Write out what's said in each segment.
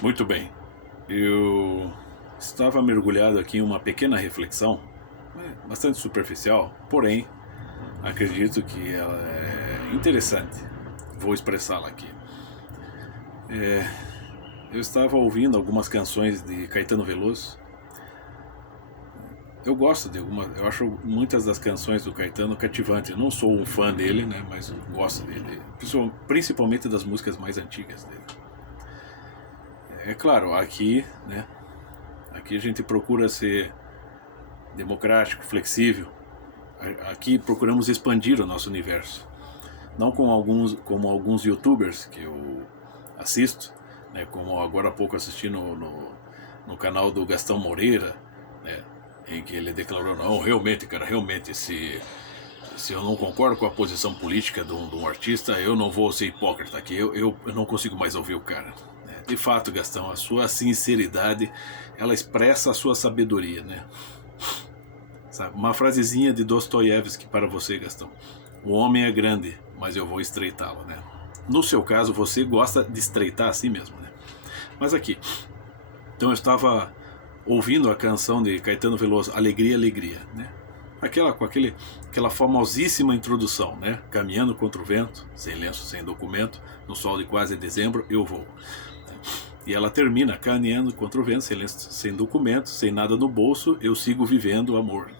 Muito bem. Eu estava mergulhado aqui em uma pequena reflexão, bastante superficial, porém acredito que ela é interessante. Vou expressá-la aqui. Eu estava ouvindo algumas canções de Caetano Veloso. Eu gosto de algumas, eu acho muitas das canções do Caetano cativante. Eu não sou um fã dele, né, mas eu gosto dele, principalmente das músicas mais antigas dele. É claro, aqui, né, aqui a gente procura ser democrático, flexível. Aqui procuramos expandir o nosso universo. Não como alguns youtubers que eu assisto, né, como agora há pouco assisti no canal do Gastão Moreira, né, em que ele declarou, não, realmente, cara, realmente, se eu não concordo com a posição política de um artista, eu não vou ser hipócrita aqui, eu não consigo mais ouvir o cara. De fato, Gastão, a sua sinceridade, ela expressa a sua sabedoria, né? Sabe? Uma frasezinha de Dostoiévski para você, Gastão. O homem é grande, mas eu vou estreitá-lo, né? No seu caso, você gosta de estreitar assim mesmo, né? Mas aqui, então eu estava ouvindo a canção de Caetano Veloso, Alegria, Alegria, né? Aquela famosíssima introdução, né? Caminhando contra o vento, sem lenço, sem documento, no sol de quase dezembro, eu vou. E ela termina, caminhando contra o vento, sem lenço, sem documento, sem nada no bolso, eu sigo vivendo o amor.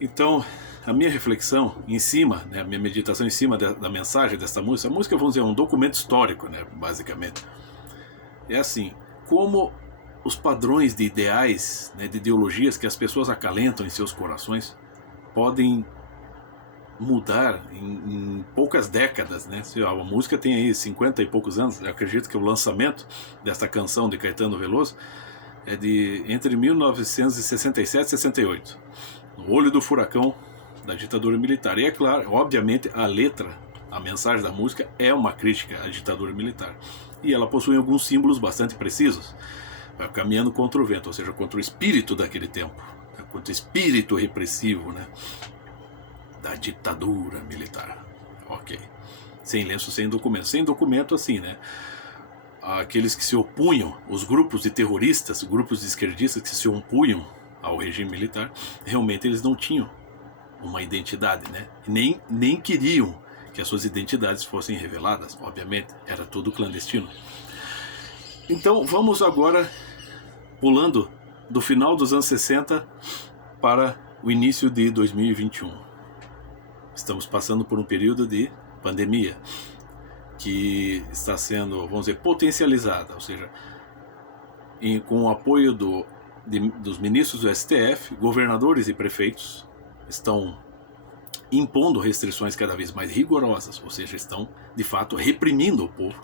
Então, a minha reflexão em cima, né, a minha meditação em cima da mensagem dessa música, a música, vamos dizer, é um documento histórico, né, basicamente. É assim, como os padrões de ideais, né, de ideologias que as pessoas acalentam em seus corações podem mudar em poucas décadas, né? A música tem aí 50 e poucos anos. Eu acredito que o lançamento dessa canção de Caetano Veloso é de entre 1967 e 68, no olho do furacão da ditadura militar. E é claro, obviamente, a letra, a mensagem da música é uma crítica à ditadura militar. E ela possui alguns símbolos bastante precisos, caminhando contra o vento, ou seja, contra o espírito daquele tempo, contra o espírito repressivo, né, da ditadura militar. Ok. Sem lenço, sem documento. Sem documento, assim, né? Aqueles que se opunham, os grupos de terroristas, grupos de esquerdistas que se opunham ao regime militar, realmente eles não tinham uma identidade, né? Nem queriam que as suas identidades fossem reveladas, obviamente, era tudo clandestino. Então vamos agora pulando do final dos anos 60 para o início de 2021. Estamos passando por um período de pandemia que está sendo, vamos dizer, potencializada, ou seja, com o apoio dos ministros do STF, governadores e prefeitos estão impondo restrições cada vez mais rigorosas, ou seja, estão de fato reprimindo o povo,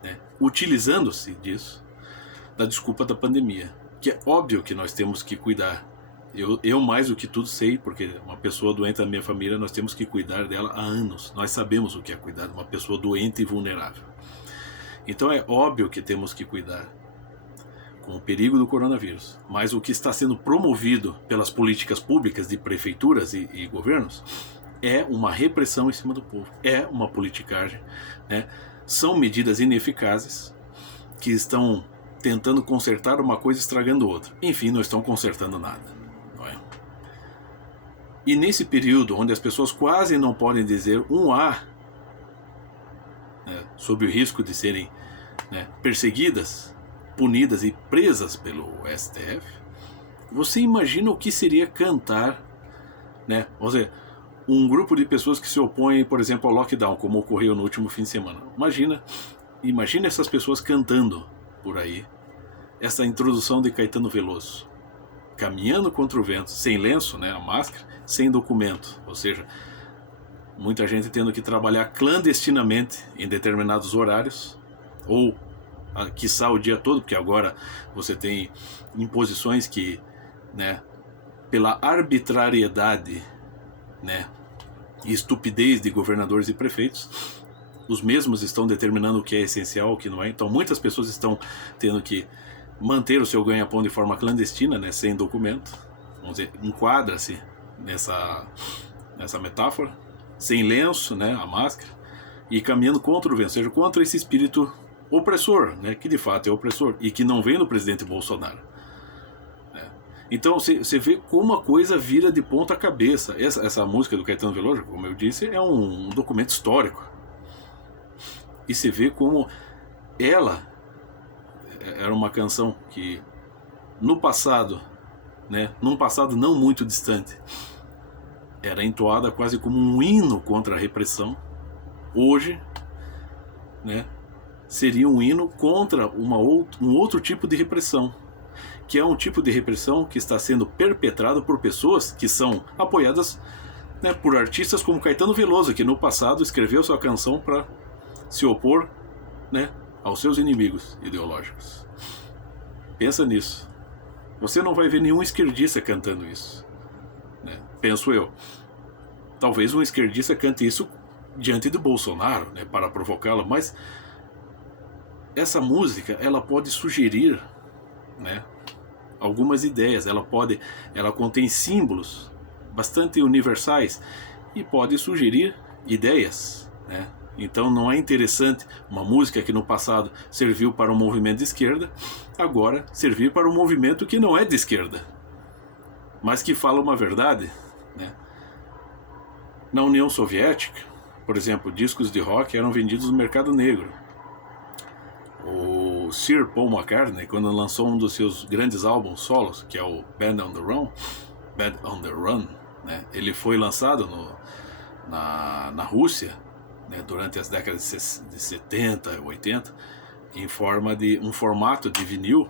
né, utilizando-se disso, da desculpa da pandemia, que é óbvio que nós temos que cuidar. Eu mais do que tudo sei, porque uma pessoa doente da minha família, nós temos que cuidar dela há anos. Nós sabemos o que é cuidar de uma pessoa doente e vulnerável. Então é óbvio que temos que cuidar com o perigo do coronavírus. Mas o que está sendo promovido pelas políticas públicas de prefeituras e governos é uma repressão em cima do povo. É uma politicagem, né? São medidas ineficazes que estão tentando consertar uma coisa estragando outra. Enfim, não estão consertando nada. E nesse período, onde as pessoas quase não podem dizer um A, né, sob o risco de serem, né, perseguidas, punidas e presas pelo STF, você imagina o que seria cantar, né, vamos dizer, um grupo de pessoas que se opõem, por exemplo, ao lockdown, como ocorreu no último fim de semana. Imagina essas pessoas cantando por aí essa introdução de Caetano Veloso, caminhando contra o vento, sem lenço, né, a máscara, sem documento, ou seja, muita gente tendo que trabalhar clandestinamente em determinados horários, ou quiçá o dia todo, porque agora você tem imposições que, né, pela arbitrariedade, né, e estupidez de governadores e prefeitos, os mesmos estão determinando o que é essencial, o que não é. Então muitas pessoas estão tendo que manter o seu ganha-pão de forma clandestina, né, sem documento. Vamos dizer, enquadra-se nessa metáfora, sem lenço, né, a máscara, e caminhando contra o vento, ou seja, contra esse espírito opressor, né, que de fato é opressor, e que não vem do presidente Bolsonaro. Então você vê como a coisa vira de ponta cabeça. Essa música do Caetano Veloso, como eu disse, é um documento histórico. E você vê como ela era uma canção que no passado, né, num passado não muito distante, era entoada quase como um hino contra a repressão. Hoje, né, seria um hino contra um outro tipo de repressão, que é um tipo de repressão que está sendo perpetrado por pessoas que são apoiadas, né, por artistas como Caetano Veloso, que no passado escreveu sua canção para se opor, né, aos seus inimigos ideológicos. Pensa nisso. Você não vai ver nenhum esquerdista cantando isso, né? Penso eu. Talvez um esquerdista cante isso diante do Bolsonaro, né, para provocá-lo, mas essa música, ela pode sugerir, né, algumas ideias. Ela contém símbolos bastante universais e pode sugerir ideias, né? Então não é interessante uma música que no passado serviu para um movimento de esquerda, agora servir para um movimento que não é de esquerda, mas que fala uma verdade, né? Na União Soviética, por exemplo, discos de rock eram vendidos no mercado negro. O Sir Paul McCartney, quando lançou um dos seus grandes álbuns solos, que é o Band on the Run, né, ele foi lançado na Rússia, né, durante as décadas de 70 e 80, em um formato de vinil,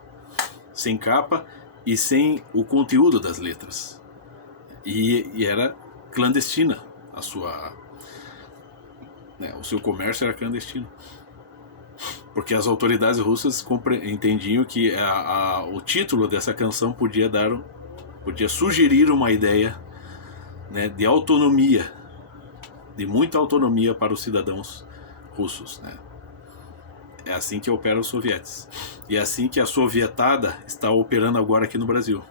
sem capa e sem o conteúdo das letras. E era clandestina o seu comércio era clandestino, porque as autoridades russas entendiam que o título dessa canção podia sugerir uma ideia, né, de autonomia, de muita autonomia para os cidadãos russos, né? É assim que operam os sovietes, e é assim que a sovietada está operando agora aqui no Brasil.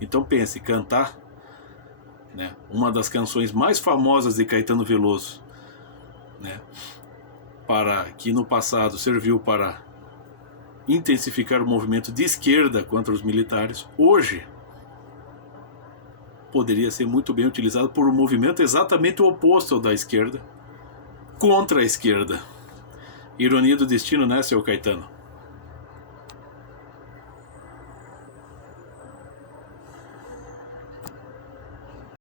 Então pense, cantar, né, uma das canções mais famosas de Caetano Veloso, né, que no passado serviu para intensificar o movimento de esquerda contra os militares, hoje poderia ser muito bem utilizado por um movimento exatamente o oposto ao da esquerda, contra a esquerda. Ironia do destino, né, seu Caetano?